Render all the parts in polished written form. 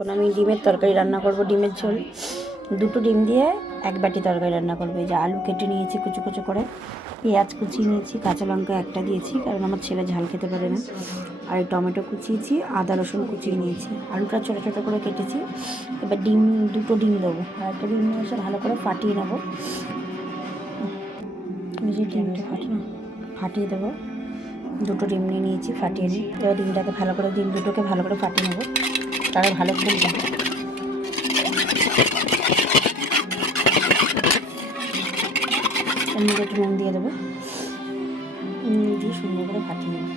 এখন আমি ডিমের তরকারি রান্না করব, ডিমের ঝোল। দুটো ডিম দিয়ে এক বাটি তরকারি রান্না করবো। এই যে আলু কেটে নিয়েছি কুচো কুচো করে, পেঁয়াজ কুচিয়ে নিয়েছি, কাঁচা লঙ্কা একটা দিয়েছি কারণ আমার ছেলে ঝাল খেতে পারে না, আর এই টমেটো কুচিয়েছি, আদা রসুন কুচিয়ে নিয়েছি, আলুটা ছোটো ছোটো করে কেটেছি। এবার দুটো ডিম দেবো, আর একটা ডিম নিয়ে এসে ভালো করে ফাটিয়ে নেবো। এই যে ডিমটা ফাটিয়ে দেবো। দুটো ডিম নিয়ে নিয়েছি, ফাটিয়ে নিই। এবার ডিমটাকে ভালো করে, ডিম দুটোকে ভালো করে ফাটিয়ে নেবো, তারা ভালো ফুলবে। এর মধ্যে একটু নুন দিয়ে দেবো, দিয়ে সুন্দর করে ফাটিয়ে নেবো।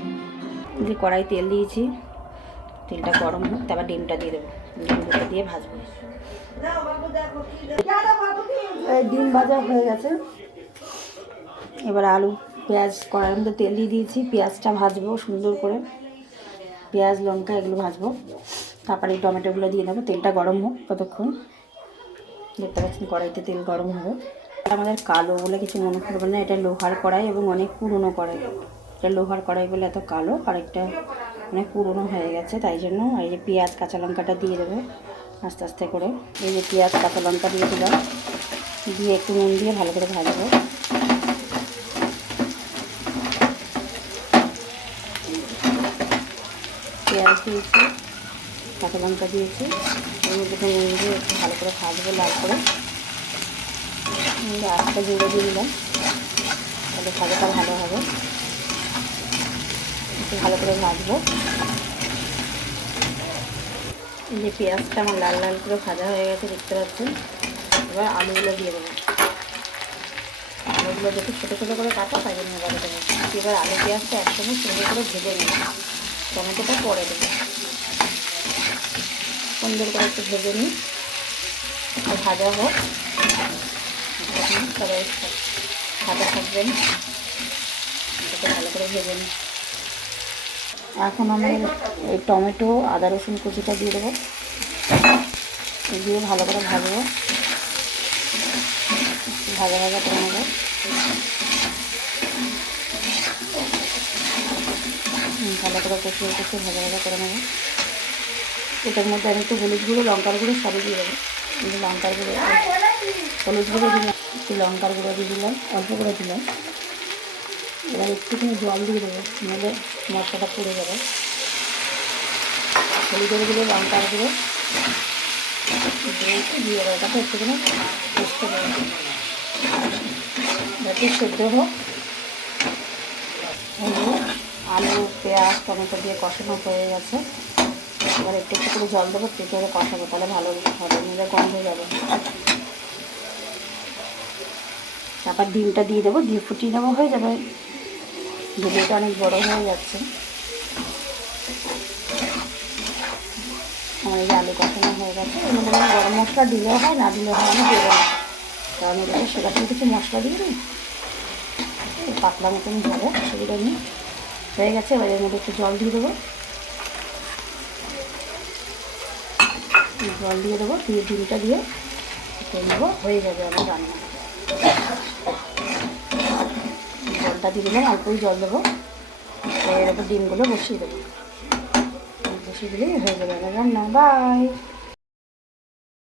দিয়ে কড়াই তেল দিয়েছি, তেলটা গরম হোক, তারপর ডিমটা দিয়ে দেবো, ডিম দুটো দিয়ে ভাজবো। ডিম ভাজা হয়ে গেছে। এবার আলু পেঁয়াজ কড়াইয়ের মধ্যে তেল দিয়ে দিয়েছি, পেঁয়াজটা ভাজবো সুন্দর করে, পেঁয়াজ লঙ্কা এগুলো ভাজবো। তারপরে এই টমেটোগুলো দিয়ে দেবো, তেলটা গরম হোক ততক্ষণ। দেখতে পাচ্ছেন কড়াইতে তেল গরম হবে। আমাদের কালো বলে কিছু মনে করবে না, এটা লোহার কড়াই এবং অনেক পুরনো কড়াই। এটা লোহার কড়াই বলে এত কালো, আরেকটা অনেক পুরনো হয়ে গেছে, তাই জন্য। এই যে পেঁয়াজ কাঁচা লঙ্কাটা দিয়ে দেবো আস্তে আস্তে করে। এই যে পেঁয়াজ কাঁচা লঙ্কা দিয়ে দিলাম, দিয়ে একটু নুন দিয়ে ভালো করে ভাজবো। পেঁয়াজ দিয়েছি, কাঁচা লঙ্কা দিয়েছি, এর মধ্যে নুন দিয়ে একটু ভালো করে ভাজবো লাল করে। আস্তে জুড়ে দিয়ে দিলাম, তাহলে ভাজাটা ভালো হবে। একটু ভালো করে ভাজবো। এই যে পেঁয়াজটা আমার লাল লাল করে ভাজা হয়ে গেছে, দেখতে পাচ্ছেন। এবার আলুগুলো দিয়ে দেবো, আলুগুলো দেখে ছোটো ছোটো করে কাটা, তাই জন্য এবার দেবো। এবার আলু পেঁয়াজটা একসঙ্গে সুন্দর করে ভেজে নেব, টমেটোটা পরে দেবো। সুন্দর করে একটু ভেজে নিই, আর ভাজা হোক, সবাই ভাজা থাকবেন, এটাকে ভালো করে ভেজে নিই। এখন আমি এই টমেটো আদা রসুন কুচিটা দিয়ে দেবো, দিয়ে ভালো করে ভাজবো, ভাজা ভাজা করে নেবো। ভালো করে কষিয়ে কষিয়ে ভাজা ভাজা করে নেবো। এটার মধ্যে আমি একটু হলুদ গুঁড়ো লঙ্কার গুঁড়ো সবই দিয়ে দেবো। কিন্তু লঙ্কার গুঁড়ো হলুদ গুঁড়ো দিলাম, একটু লঙ্কার গুঁড়ো দিয়ে দিলাম, অল্প করে দিলাম। এবার একটুখানি জল দিয়ে দেবো, নাহলে মশলাটা পুড়ে যাবে। হলুদের গুঁড়ো লঙ্কার গুঁড়ো দিয়ে দেবো, তাকে একটুখানি কষতে দেবো, যাতে সেদ্ধ হোক। আলু পেঁয়াজ টমেটো দিয়ে কষানো হয়ে গেছে। এবার একটু একটু করে জল দেবো, একটু করে কষাবো, তাহলে ভালো হবে, নিলে গন্ধ যাবে। তারপর ডিমটা দিয়ে দেবো, দিয়ে ফুটিয়ে নেবো, হয়ে যাবে। ভিডিওটা অনেক বড় হয়ে যাচ্ছে। আমার এই আলু কষানো হয়ে গেছে। এর মধ্যে গরম মশলা দিলেও হয়, না দিলেও হয়, আমি দেবো না, কারণ এটাকে সেরকম কিছু মশলা দিয়ে দিই, পাতলা মতন হবে, সেগুলো নিয়ে হয়ে গেছে। এবার এর মধ্যে একটু জল দিয়ে দেবো, জল দিয়ে দেবো, দিয়ে ডিমটা দিয়ে খেয়ে নেবো, হয়ে যাবে আমার রান্না। জলটা দিয়ে দিলাম, অল্পই জল দেবো, এর ওপর ডিমগুলো বসিয়ে দেবো, বসিয়ে দিলেই হয়ে যাবে আমার রান্না। বাই।